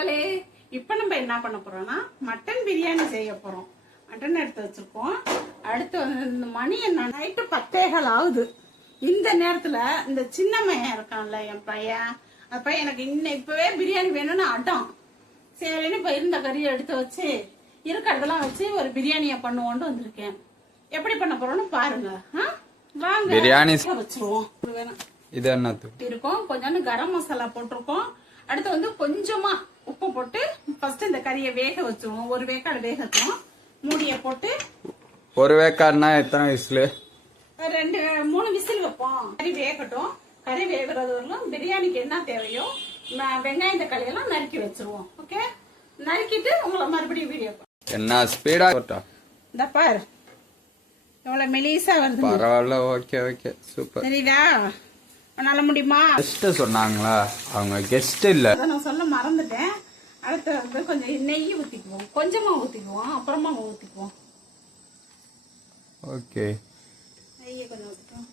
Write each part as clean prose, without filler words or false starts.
மக்களே, இப்ப நம்ம என்ன பண்ண போறோம்னா மட்டன் பிரியாணி செய்ய போறோம். மட்டன் எடுத்து வச்சிருக்கோம். அடுத்து வந்து மணி என்ன நைட்டு 10:15 ஆகுது. இந்த நேரத்துல இந்த சின்ன பையன் இருக்கான்ல, என் பையன், அப்ப எனக்கு இப்பவே பிரியாணி வேணும்னு அடம். சரின்னு இப்ப இருந்த கறியை எடுத்து வச்சு இருக்கிறதெல்லாம் வச்சு ஒரு பிரியாணியை பண்ணுவோன்னு வந்திருக்கேன். எப்படி பண்ண போறோம்னு பாருங்க. வாங்க பிரியாணி வச்சிருவோம். இது என்ன இருக்கும், கொஞ்சம் கரம் மசாலா போட்டிருக்கோம். அடுத்து வந்து கொஞ்சமா உப்பு போட்டு ஃபர்ஸ்ட் இந்த கறியை வேக வச்சிருவோம். ஒரு வேக்காடு வேக வச்சோம். மூடிய போட்டு ஒரு வேக்காடுனா எத்தனை விசில்? 2-3 விசில் வைப்போம். கறி வேகட்டும். கறி வேகிறது வரலாம் பிரியாணிக்கு என்ன தேவையோ வெங்காயம் தக்காளி எல்லாம் நறுக்கி வச்சிருவோம். ஓகே, நறுக்கிட்டு உங்களை மறுபடியும் வீடியோ என்ன ஸ்பீடா இந்த பாரு எவ்வளவு மெலிசா வருது. பரவாயில்ல, ஓகே ஓகே, சூப்பர். சரிடா, பண்ண முடியுமா? கெஸ்ட் சொன்னாங்களா? அவங்க கெஸ்ட் இல்ல, நான் சொல்ல மறந்துட்டேன். அடுத்து வந்து கொஞ்சம் நெய் ஊத்திக்குவோம். கொஞ்சமா ஊத்திக்குவோம், அப்புறமா ஊத்திக்குவோம். ஓகே, நெய்யை கொஞ்சம் ஊத்திக்குவோம்.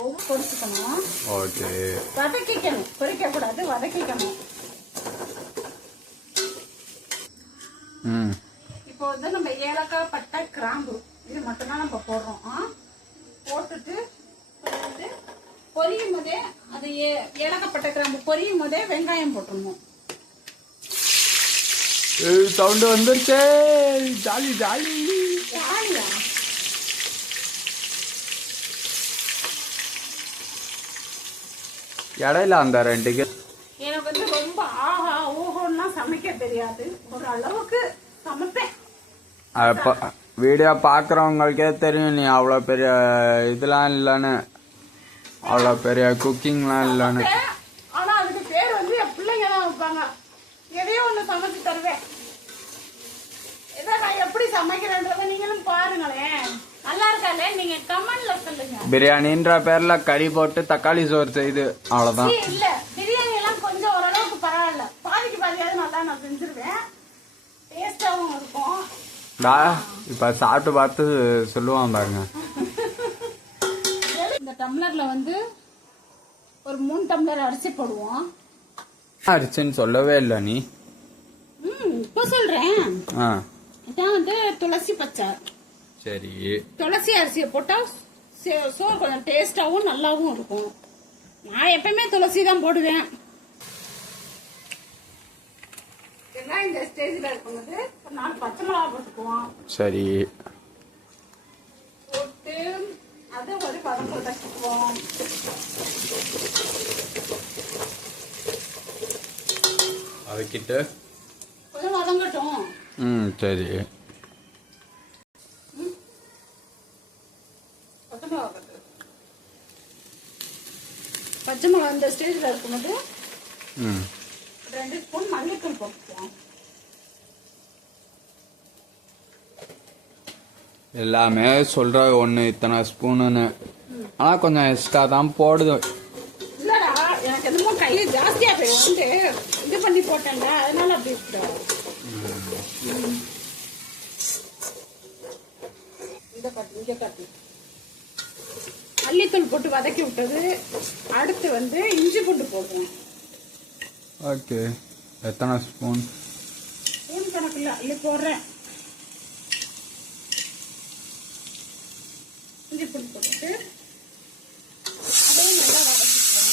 ரொம்ப பொரிச்சுக்கணும். ஓகே, வதக்கிக்கணும். பொரிக்க கூடாது, வதக்கிக்கணும். இப்போ வந்து நம்ம ஏலக்காய், பட்டை, கிராம்பு இது மட்டும்தான் நம்ம போடுறோம். போட்டுட்டு வந்து பொரியும் போதே அது ஏலக்காய், பட்டை, கிராம்பு பொரியும் போதே வெங்காயம் போட்டுடணும். சவுண்ட் வந்துருச்சு. ஜாலி ஜாலி ஜாலியா? இடையில அந்த 2 எனக்கு வந்து ரொம்ப ஆஹா ஊஹோன்னா சமைக்க தெரியாது. ஒரு அளவுக்கு சமைப்பேன். வீடியோ பாக்குறவங்களுக்கே தெரியும் நீ அவ்வளவு பெரிய இதெல்லாம் இல்லன்னு, அவ்வளவு பெரிய குக்கிங்லாம் இல்லன்னு. ஆனா அதுக்கு பேர் வந்து என் பிள்ளைங்க தான் வைப்பாங்க. எதையோ ஒண்ணு சமைச்சு தருவேன். இதான் நான் எப்படி சமைக்கிறேன்றத நீங்களும் பாருங்களேன். நல்லா இருக்காலே, நீங்க கமெண்ட்ல சொல்லுங்க. பிரியாணின்ற பேர்ல கறி போட்டு தக்காளி சோறு செய்து அவ்வளவுதான். இல்ல, பிரியாணி எல்லாம் கொஞ்சம் ஓரளவுக்கு பரவாயில்ல. பாதிக்கு பாதியாவது நல்லா நான் செஞ்சிருவேன். டேஸ்டாவும் இருக்கும். இப்ப சாப்பிட்டு பார்த்து சொல்லுவான் பாருங்க. இந்த டம்ளர்ல வந்து ஒரு 3 டம்ளர் அரிசி போடுவோம். அரிசின்னு சொல்லவே இல்லை நீ. இப்ப சொல்றேன். இதான் வந்து துளசி பச்சை. சரி, துளசி அரிசியை போட்டா சோறு கொஞ்சம் டேஸ்டாவும் நல்லாவும் இருக்கும். நான் எப்பயுமே துளசி தான் போடுவேன். இந்த ஸ்டேஜ்ல இருக்கும்போது 4 பச்சை மிளகா போட்டுக்குவோம். சரி, போட்டு அதை ஒரு பதம் வதக்கிக்குவோம். அதுக்கிட்ட கொஞ்சம் வதங்கட்டும். சரி. பச்சை மிளகா இந்த ஸ்டேஜ்ல இருக்கும்போது 2 ஸ்பூன் மல்லித்தூள் போட்டுக்குவோம். எல்லாமே சொல்ற ஒண்ணு இத்தனை ஸ்பூனுன்னு, ஆனா கொஞ்சம் எக்ஸ்ட்ரா தான் போடுது. இல்லடா, எனக்கு என்னமோ கையில ஜாஸ்தியா போயிடும். இது பண்ணி போட்டேங்க, அதனால அப்படி இருக்கிறோம். இங்க காட்டு மல்லித்தூள் போட்டு வதக்கி விட்டது. அடுத்து வந்து இஞ்சி பூண்டு போடுவோம். ஓகே, எத்தனை ஸ்பூன்? ஸ்பூன் கணக்குல அள்ளி போடுறேன். இஞ்சி பூண்டு போட்டுட்டு அதையும் நல்லா வதக்கிக்குவோம்.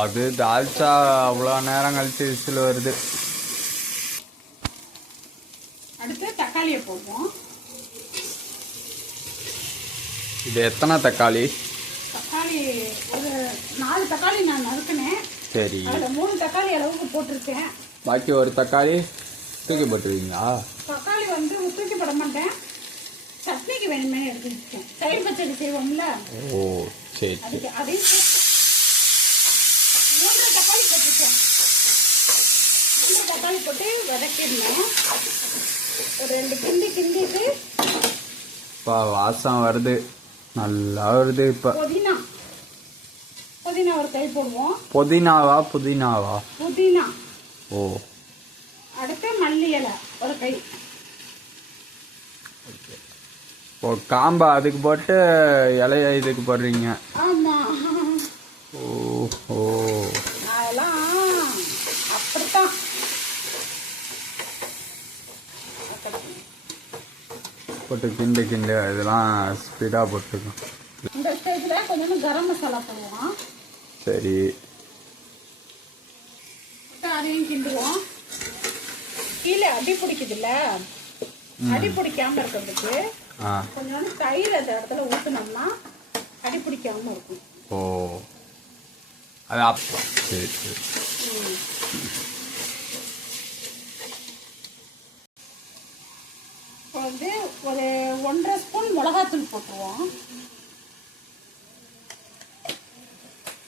அது தால்ச்சா அவ்வளோ நேரம் கழிச்சு விசில் வருது. அடுத்து தக்காளியை போடுவோம். இது எத்தனை தக்காளி? தக்காளி ஒரு 4 தக்காளி நான் நறுக்கினேன். சரி, அதுல 3 தக்காளி அளவுக்கு போட்டிருக்கேன். பாக்கி ஒரு தக்காளி தூக்கி போட்டுருவீங்களா? தக்காளி வந்து தூக்கி போட மாட்டேன், சட்னிக்கு வேணுமே எடுத்து வச்சுக்கேன். தயிர் பச்சடி செய்வோம்ல. ஓ சரி, அதுக்கு அதையும் 3 தக்காளி போட்டிருக்கேன். 3 தக்காளி போட்டு வதக்கிடணும். ஒரு 2 கிண்டிட்டு வாசம் வருது, நல்லா வருது. இப்ப புதினா ஒரு கை போடுவோம். புதினாவா? புதினாவா? புதினா. ஓ. அடுத்து மல்லி இலை ஒரு கை. காம்பா அதுக்கு போட்டு இலைய இதுக்கு போடுறீங்க? ஆமா. ஓ, ஓ அதெல்லாம் அப்படித்தான். போட்டு கிண்டு இதெல்லாம் ஸ்பீடாக போட்டுருக்கோம். இந்த ஸ்டேஜில் கொஞ்சம் கரம் மசாலா போடுவோம். சரி, அதையும் கிண்டுவோம். கீழே அடி பிடிக்குதுல்ல, அடி பிடிக்காம இருக்கிறதுக்கு கொஞ்சோண்டு தயிர் அந்த இடத்துல ஊற்றினோம்னா அடி பிடிக்காம இருக்கும். ஓ அது அப்பா. சரி சரி. இப்போ வந்து ஒரு 1.5 ஸ்பூன் மிளகாத்தூள் போட்டுருவோம்.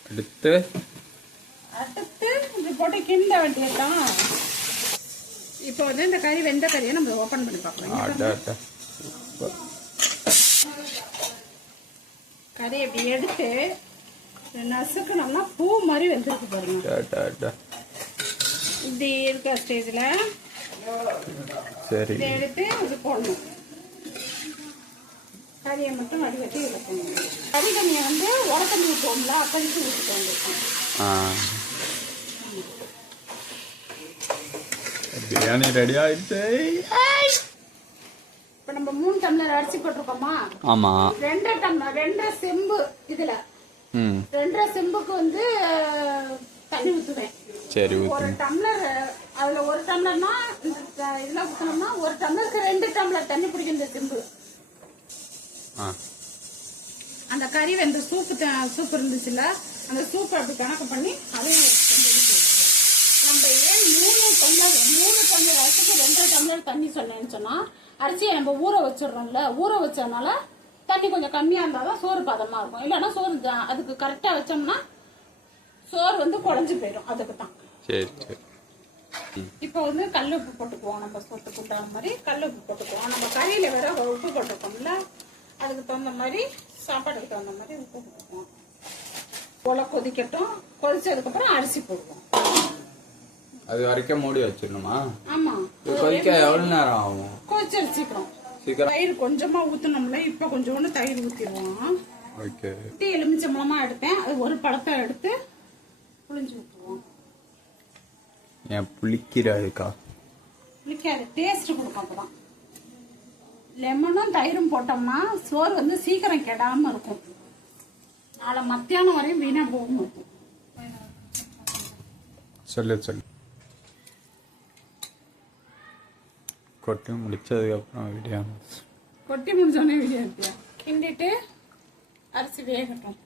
அடுத்து இது போட்டு கிண்ட வேண்டியதுதான். இப்போ வந்து இந்த கறி வெந்த கறியை நம்ம ஓப்பன் பண்ணி பார்க்கலாம். கறி இப்படி எடுத்து நசுக்கணும்னா பூ மாதிரி வெந்திருக்கு பாருங்க. இப்படி இருக்க ஸ்டேஜில் சரி இதை எடுத்து இது போடணும். கறியை மட்டும் வடிகட்டி எடுக்கணும். கறி தண்ணியை வந்து உரத்தண்ணி ஊற்றுவோம்ல, அப்பதிக்கு ஊற்றிட்டு வந்துருக்கோம். பிரியாணி ரெடி ஆயிடுச்சு. இப்போ நம்ம 3 டம்ளர் அரிசி போட்டிருக்கோமா? ஆமா. 2 டம்ளர் 2 செம்பு. இதுல 2 செம்புக்கு வந்து தண்ணி ஊற்றுவேன். சரி, ஒரு டம்ளர். அதுல 1 டம்ளர்னா இதுல ஊற்றணும்னா 1 டம்ளருக்கு 2 டம்ளர் தண்ணி பிடிக்கும் இந்த செம்பு. அந்த கறி வெந்த சூப் இருந்துச்சுல்ல, அந்த சூப் அப்படி கணக்கு பண்ணி அதையும் நம்ம ஏன் 3 டம்ளர் அரிசிக்கு 2 டம்ளர் தண்ணி சொன்னேன்னு சொன்னா, அரிசியை நம்ம ஊற வச்சிடறோம்ல, ஊற வச்சதுனால தண்ணி கொஞ்சம் கம்மியா இருந்தாதான் சோறு பதமா இருக்கும். இல்லைன்னா சோறு அதுக்கு கரெக்டா வச்சோம்னா சோறு வந்து குழஞ்சு போயிடும். அதுக்கு தான். சரி சரி. இப்போ வந்து கல் உப்பு போட்டுக்குவோம். நம்ம சொத்துக்கு உண்டான மாதிரி கல் உப்பு போட்டுக்குவோம். நம்ம கறியில வேற உப்பு போட்டிருக்கோம்ல, அதுக்கு தகுந்த மாதிரி சாப்பாடுக்கு தகுந்த மாதிரி உப்பு போட்டுக்குவோம். போல கொதிக்கட்டும். கொதிச்சதுக்கு அப்புறம் அரிசி போடுவோம். அது வரைக்கும் மூடி வச்சிடணுமா? ஆமா. கொதிக்க எவ்வளவு நேரம் ஆகும்? கொதிச்சு சீக்கிரம். தயிர் கொஞ்சமா ஊத்தணும்ல, இப்ப கொஞ்சோண்டு தயிர் ஊத்திடுவோம். ஓகே. எலுமிச்சம்பழமா எடுத்தேன், அது ஒரு பழத்தை எடுத்து புளிஞ்சு ஊற்றுவோம். ஏன் புளிக்கிறாதுக்கா? புளிக்காது, டேஸ்ட் கொடுக்கும். அப்பதான் லெமனும் தயிரும் போட்டோம்னா சோறு வந்து சீக்கிரம் கெடாம இருக்கும். நாளை மத்தியானம் வரையும் வீணா போகும் இருக்கும். சொல்லு. கொட்டி முடிச்சதுக்கப்புறம் வீடியோ கொட்டி முடிச்சோடனே வீடியோ எடுத்தியா? கிண்டிட்டு அரிசி வேகட்டும்.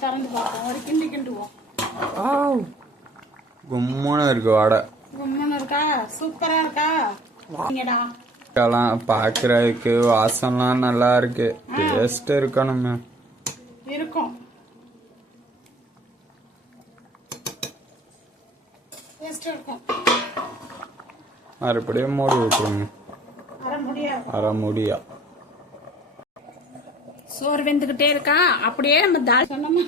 திறந்து பார்ப்போம். ஒரு கிண்டுவோம். கும்முன்னு இருக்கு வாடை. கும்முன்னு இருக்கா? சூப்பரா இருக்கா? வாங்கடா. பாக்குறதுக்கு வாசம்லாம் நல்லா இருக்கு. டேஸ்ட் இருக்கணுமே. இருக்கும். மறுபடியும் மூடி விட்டுருங்க. அரை முடியா. சோறு வெந்துகிட்டே இருக்கா? அப்படியே நம்ம தால் சொன்னோமா,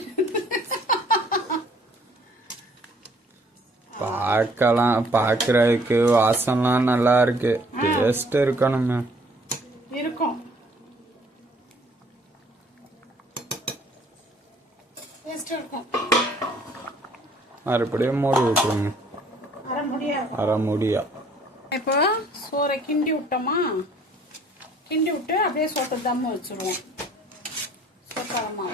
பாக்குறதுக்கு வாசம்லாம் நல்லா இருக்கு. டேஸ்ட் இருக்கணுமே. இருக்கும். மறுபடியும் மூடி விட்டுருங்க. அரை முடியா. இப்போ சோறை கிண்டி விட்டோமா, கிண்டி விட்டு அப்படியே சோத்தை தம்மு வச்சிருவோம். சோத்தாரமா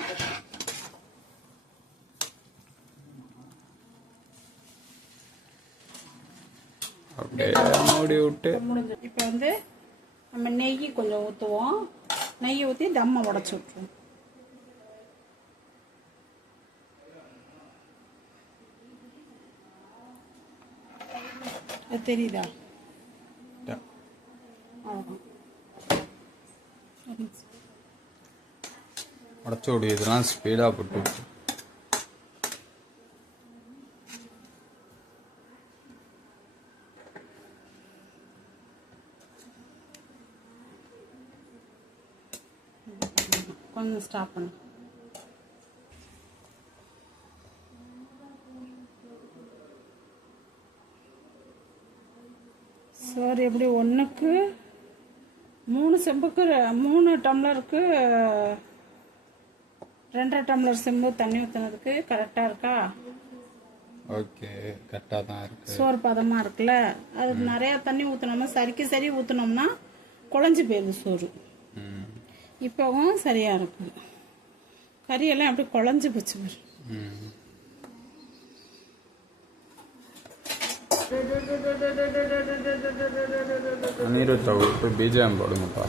அப்படியே மூடி விட்டு முடிஞ்சு. இப்போ வந்து நம்ம நெய் கொஞ்சம் ஊற்றுவோம். நெய் ஊற்றி தம்மை உடச்சி விட்டுருவோம். அது தெரியுதா? உடச்சு விடு. இதெல்லாம் ஸ்பீடா போட்டு கொஞ்சம் ஸ்டாப் பண்ணு. சோறு எப்படி 1க்கு 3 செம்புக்கு 3 டம்ளருக்கு 2.5 டம்ளர் செம்பு தண்ணி ஊற்றுனதுக்கு கரெக்டாக இருக்கா? ஓகே, கரெக்டாக தான் இருக்கு. சோறு பதமாக இருக்குல்ல. அது நிறையா தண்ணி ஊற்றினோம்னா சரிக்கு சரி ஊற்றினோம்னா குழஞ்சி போயிடுது சோறு. இப்போவும் சரியாக இருக்கு. கறியெல்லாம் அப்படி குழஞ்சி போச்சு பாரு. அனிருத்தை விட்டு பிஜிஎம் போடுங்கப்பா.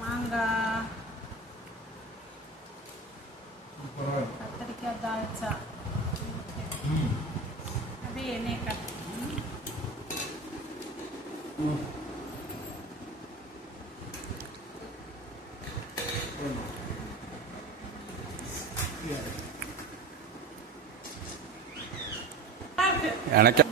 மாங்காய், கத்திரிக்காய் தாளிச்சா அப்படியே எண்ணெயை கட்டணும். எனக்கு